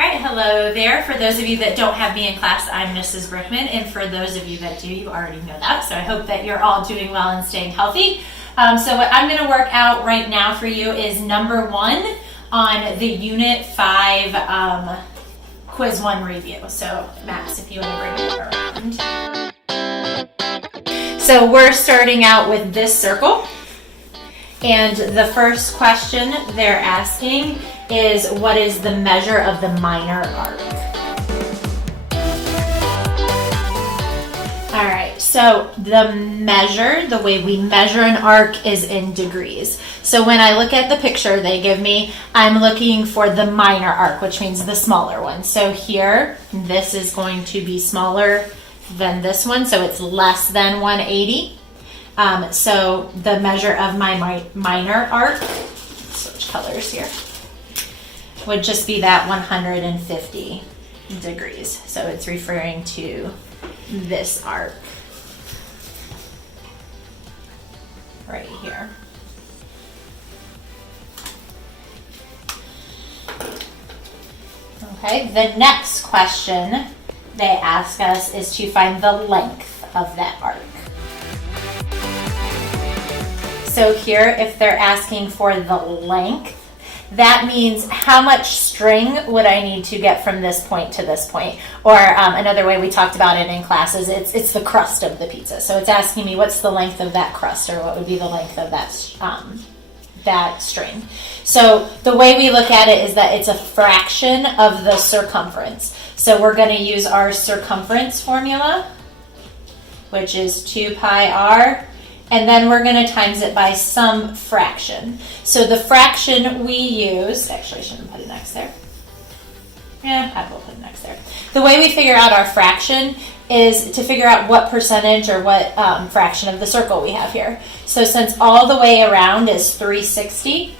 All right, hello there. For those of you that don't have me in class, I'm Mrs. Brickman, and for those of you that do, you already know that. So I hope that you're all doing well and staying healthy. So what I'm going to work out right now for you is number 1 on the Unit 5 Quiz 1 review. So Max, if you want to bring it around. So we're starting out with this circle. And the first question they're asking is, what is the measure of the minor arc? All right, so the way we measure an arc is in degrees. So when I look at the picture they give me, I'm looking for the minor arc, which means the smaller one. So here, this is going to be smaller than this one, so it's less than 180. So the measure of my minor arc, switch colors here, would just be that 150 degrees. So it's referring to this arc right here. Okay, the next question they ask us is to find the length of that arc. So here, if they're asking for the length, that means how much string would I need to get from this point to this point? Or another way we talked about it in classes, it's the crust of the pizza. So it's asking me what's the length of that crust, or what would be the length of that string. So the way we look at it is that it's a fraction of the circumference. So we're going to use our circumference formula, which is 2 pi r. And then we're going to times it by some fraction. So the fraction we use, actually I shouldn't put an X there. Yeah, I will put an X there. The way we figure out our fraction is to figure out what percentage or what fraction of the circle we have here. So since all the way around is 360,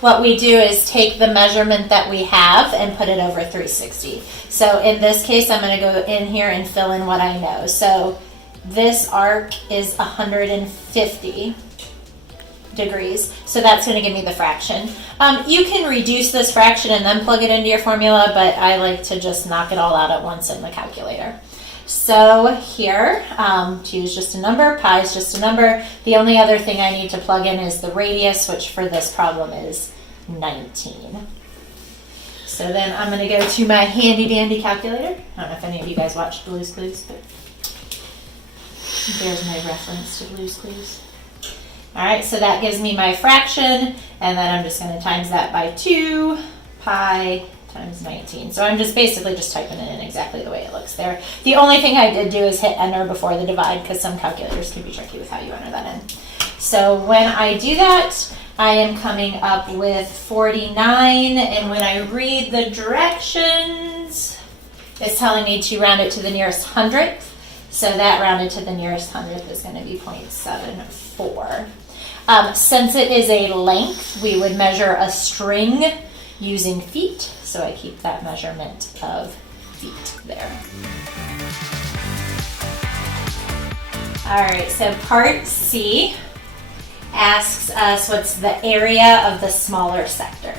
what we do is take the measurement that we have and put it over 360. So in this case, I'm going to go in here and fill in what I know. So this arc is 150 degrees, so that's going to give me the fraction. You can reduce this fraction and then plug it into your formula, but I like to just knock it all out at once in the calculator. So here, 2 is just a number, pi is just a number. The only other thing I need to plug in is the radius, which for this problem is 19. So then I'm going to go to my handy dandy calculator. I don't know if any of you guys watched Blue's Clues, but there's my reference to Blue's Clues. All right, so that gives me my fraction, and then I'm just going to times that by 2 pi times 19. So I'm just basically just typing it in exactly the way it looks there. The only thing I did do is hit enter before the divide, because some calculators can be tricky with how you enter that in. So when I do that, I am coming up with 49, and when I read the directions, it's telling me to round it to the nearest hundredth. So that rounded to the nearest hundredth is going to be 0.74. Since it is a length, we would measure a string using feet. So I keep that measurement of feet there. All right, so part C asks us what's the area of the smaller sector.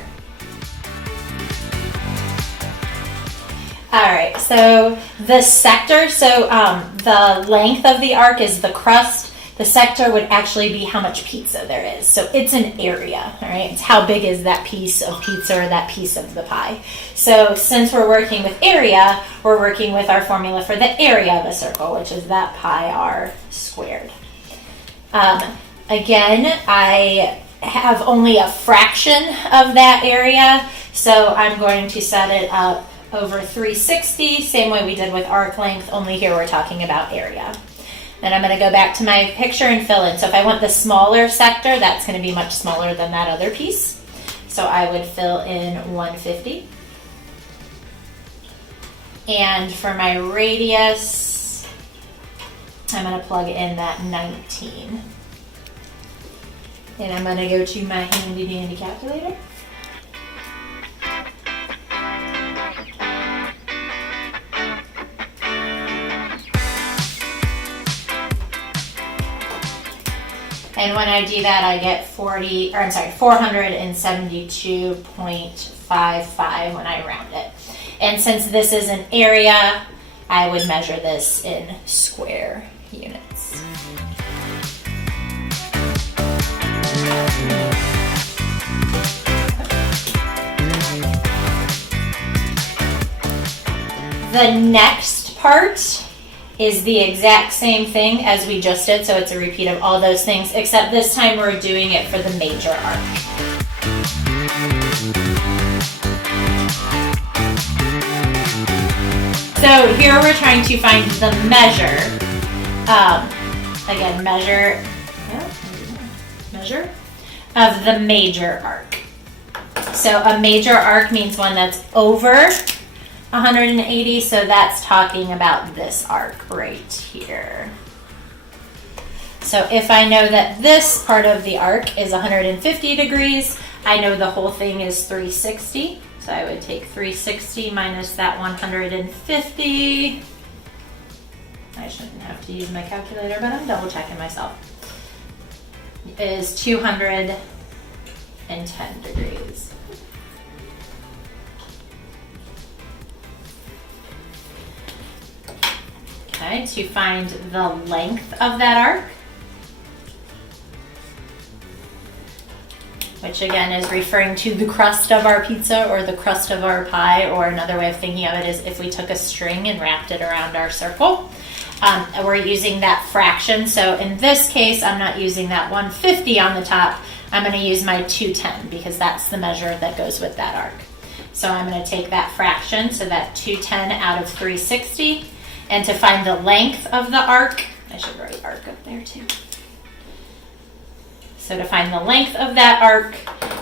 All right, so the sector, the length of the arc is the crust. The sector would actually be how much pizza there is. So it's an area, all right? It's how big is that piece of pizza or that piece of the pie. So since we're working with area, we're working with our formula for the area of a circle, which is that pi r squared. Again, I have only a fraction of that area, so I'm going to set it up over 360, same way we did with arc length, only here we're talking about area. Then I'm going to go back to my picture and fill in. So if I want the smaller sector, that's going to be much smaller than that other piece. So I would fill in 150. And for my radius, I'm going to plug in that 19. And I'm going to go to my handy dandy calculator. And when I do that, I get 472.4 0.55 when I round it. And since this is an area, I would measure this in square units. The next part is the exact same thing as we just did, so it's a repeat of all those things, except this time we're doing it for the major arc. So here we're trying to find the measure, again, measure of the major arc. So a major arc means one that's over 180, so that's talking about this arc right here. So if I know that this part of the arc is 150 degrees, I know the whole thing is 360. So I would take 360 minus that 150. I shouldn't have to use my calculator, but I'm double checking myself. Is 210 degrees. Okay, to find the length of that arc, which again is referring to the crust of our pizza or the crust of our pie, or another way of thinking of it is if we took a string and wrapped it around our circle. We're using that fraction, so in this case I'm not using that 150 on the top, I'm going to use my 210 because that's the measure that goes with that arc. So I'm going to take that fraction, so that 210 out of 360, and to find the length of the arc, I should write arc up there too. So to find the length of that arc,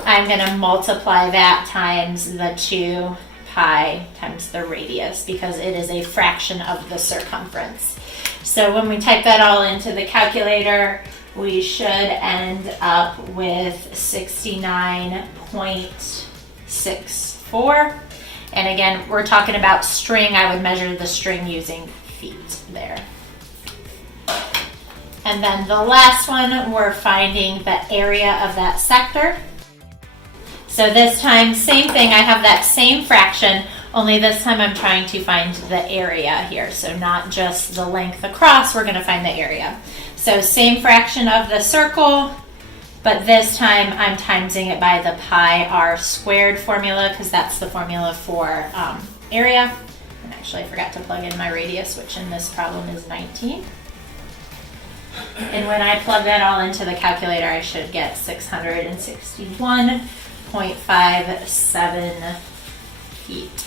I'm going to multiply that times the 2 pi times the radius because it is a fraction of the circumference. So when we type that all into the calculator, we should end up with 69.64. And again, we're talking about string. I would measure the string using feet there. And then the last one, we're finding the area of that sector. So this time, same thing, I have that same fraction, only this time I'm trying to find the area here. So not just the length across, we're gonna find the area. So same fraction of the circle, but this time I'm timesing it by the pi r squared formula because that's the formula for area. And actually I forgot to plug in my radius, which in this problem is 19. And when I plug that all into the calculator, I should get 661.57 feet.